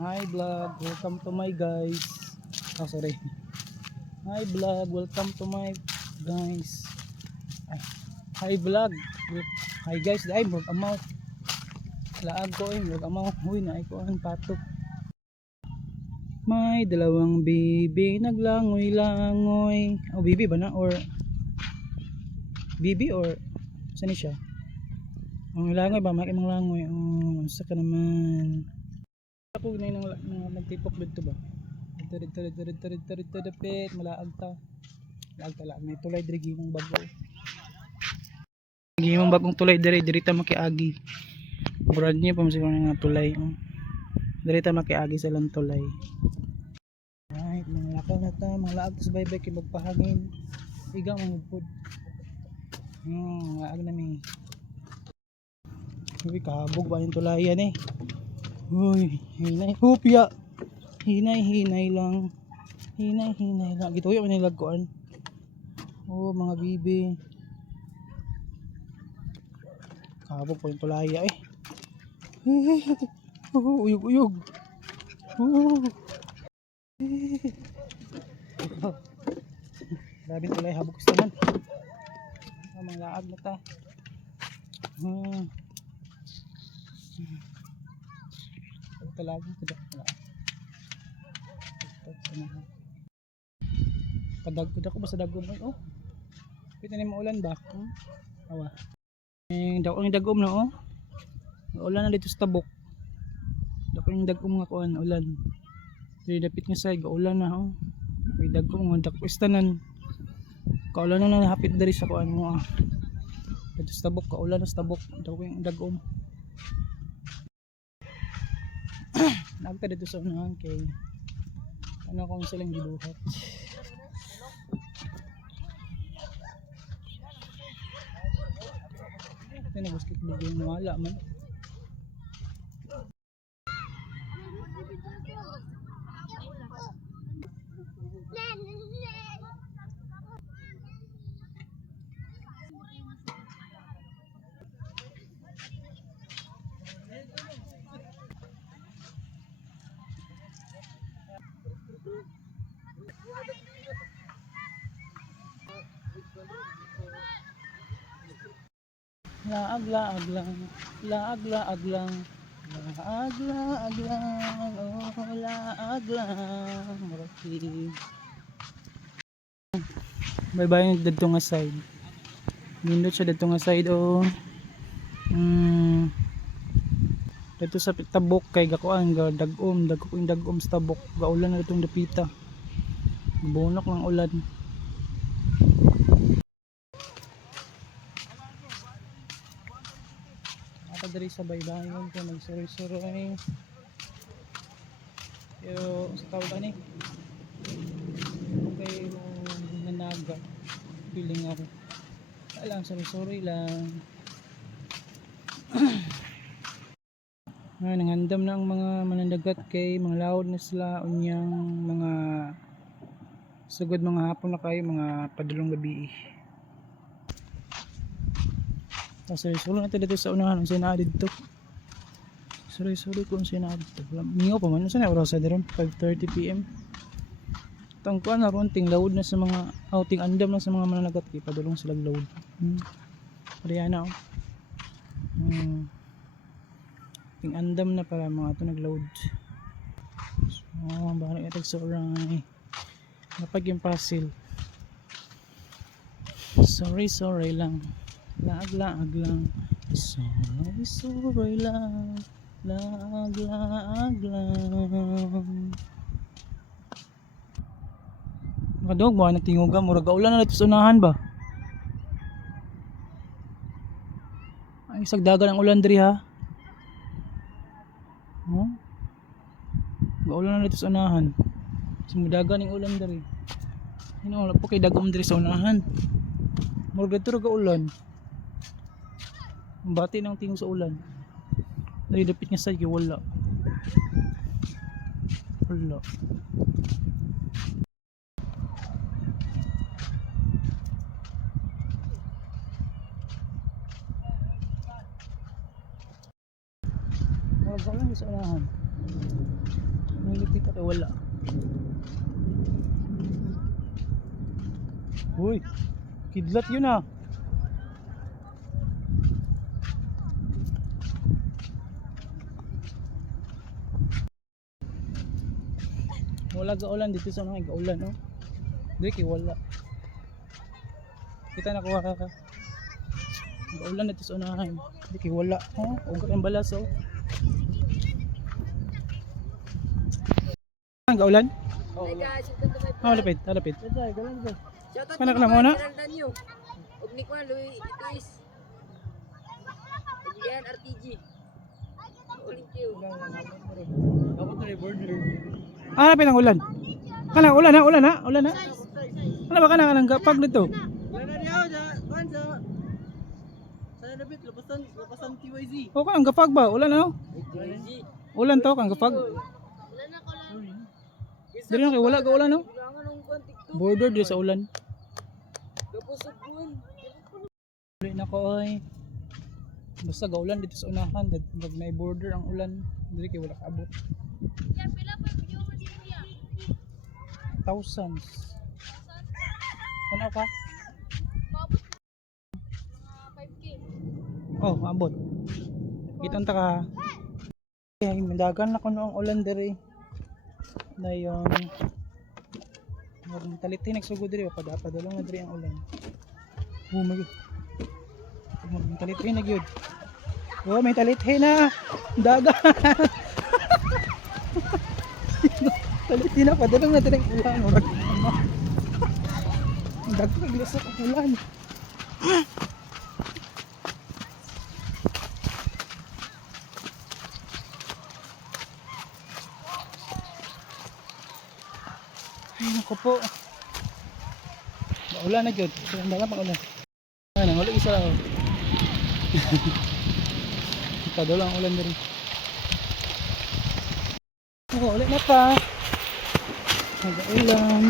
Hi vlog, welcome to my guys. Oh sorry. Hi vlog, welcome to my guys. Ay, hi vlog. Hi guys, ay murag amaw. Laag ko eh, murag amaw. Huy na ay ko ang patok. May dalawang bibi naglangoy-langoy. Oh, bibi ba na or bibi or saan siya? Ang langoy ba, makimang langoy. Oh, sa ka naman. Ako na nang nagtipok dito ba? Dito dito dito dito dito dito dapit malaag ta. Malaag ta lang. May tulay diri gimong bago. Gimong bagong tulay diri diri ta makiagi. Brand niya pa siguro nga tulay. Oh. Diri ta makiagi sa lang tulay. Right, mga lakaw na ta, mga laag sa baybay kay magpahangin. Igang mga food. Hmm, laag na mi. Uy, kabog ba yung tulayan eh. Uy, hinay. Hupya. Hinay, hinay lang. Hinay, hinay lang. Gituyo man nilag koan. Oh, mga bibi. Kabog pa yung tulaya eh. Oh, uyog, uyog. Oh. Grabe yung tulay, habog gusto man. Mga laag na ta. Hmm. Talaga kada kadag kada ko ba sa dagom ay oh. Kita ni maulan ba? Hmm? awa. Eh daw ang dagom na oh. Ulan na dito sa tabok daw yung dagom nga kuan ulan. Dili dapit nga side ulan na oh. May dagom nga dak istanan kaulan na na hapit dari sa kuan mo ah. Dito sa tabok kaulan na sa tabok daw yung dagom Nagta dito sa unahan kay ano kung silang gibuhat. Ito na basketball game wala man. Laag laag lang, laag laag lang. Laag laag lang, oh laag lang. Murati. Bye bye dito nga side. Nindot siya dito nga side oh. Mm. Dito sa tabok kay gakuan ga dagom, dagom dagom sa tabok. Gaulan na itong dapita. Bunok ng ulan. Diri sa baybayon ko nagsuroy-suroy. Pero sa tawag ani. Okay, nanaga. Feeling ako. Alam, suroy-suroy lang. Ngayon, nangandam na ang mga manandagat kay mga laod na sila unyang mga sugod mga hapon na kayo mga padulong gabi tapos sulo na dito sa unahan kung sino dito sorry sorry kung sino dito mingaw pa man saan oras sa diron 5.30pm tangkuan na ron ting load na sa mga outing andam na sa mga mananagat. Kay padulong sila load. Hmm. Ariana oh. Hmm. ting andam na para mga ito nag-load. So baka nag-atag sa oray. Napag yung puzzle. Sorry sorry lang laag lang sorry sorry lang laag laag lang Nakadog ba nagtinguga murag ulan na sa unahan ba? Ay sagdagan ang ulan diri ha? Oh Gaulan na sa unahan. Sumudagan ng ulan dari. Hino wala po kay dagom diri sa unahan. Murag dito ulan. Bati ng tingog sa ulan. Dapit nga sa wala. Wala. Murag ulan sa unahan. Nilipit ako wala. Uy, kidlat yun ah. Wala ga ulan dito sa mga gaulan no. Di kay wala. Kita na kuha ka ka. Gaulan dito sa unahan. Di kay wala. Oh, ugat ang balas oh. Ang gaulan? Hi guys, welcome to my Ah, lapit, ah, lapit. Shoutout Kanak mga muna. Ug ni ko Louis ito is Yan RTG. Uling Q. Ah, lapit ang ulan. Kana ulan ha, ulan ha, ulan ha. Ano ba kana kanang gapag dito? O kanang gapag ba? Ulan ha? Ulan to kang gapag. Dili na kay wala ga ulan no. Border di sa ulan. Gapusog kuan. Uli na ko oy. Basta ga ulan dito sa unahan, dag na border ang ulan. Dili kay wala kaabot. Thousands. Ano ka? Oh, maabot. Kitang ta ka. Ay, mandagan na ko noong ulan diri. Na yung Maraming talitin nagsugod diri pada padulong na diri ang ulan. Oh my god. Na gyud. Oh, may talitin na. Daga. talitin na padulong na diri ang ulan. Murag ano. Daga gilasa ang ulan. Ay, naku po. Maulan na gyud. Sila dagat pag ulan. Nang ulan isa. ang ulan diri. Oh, ulit na. Nag-ulan.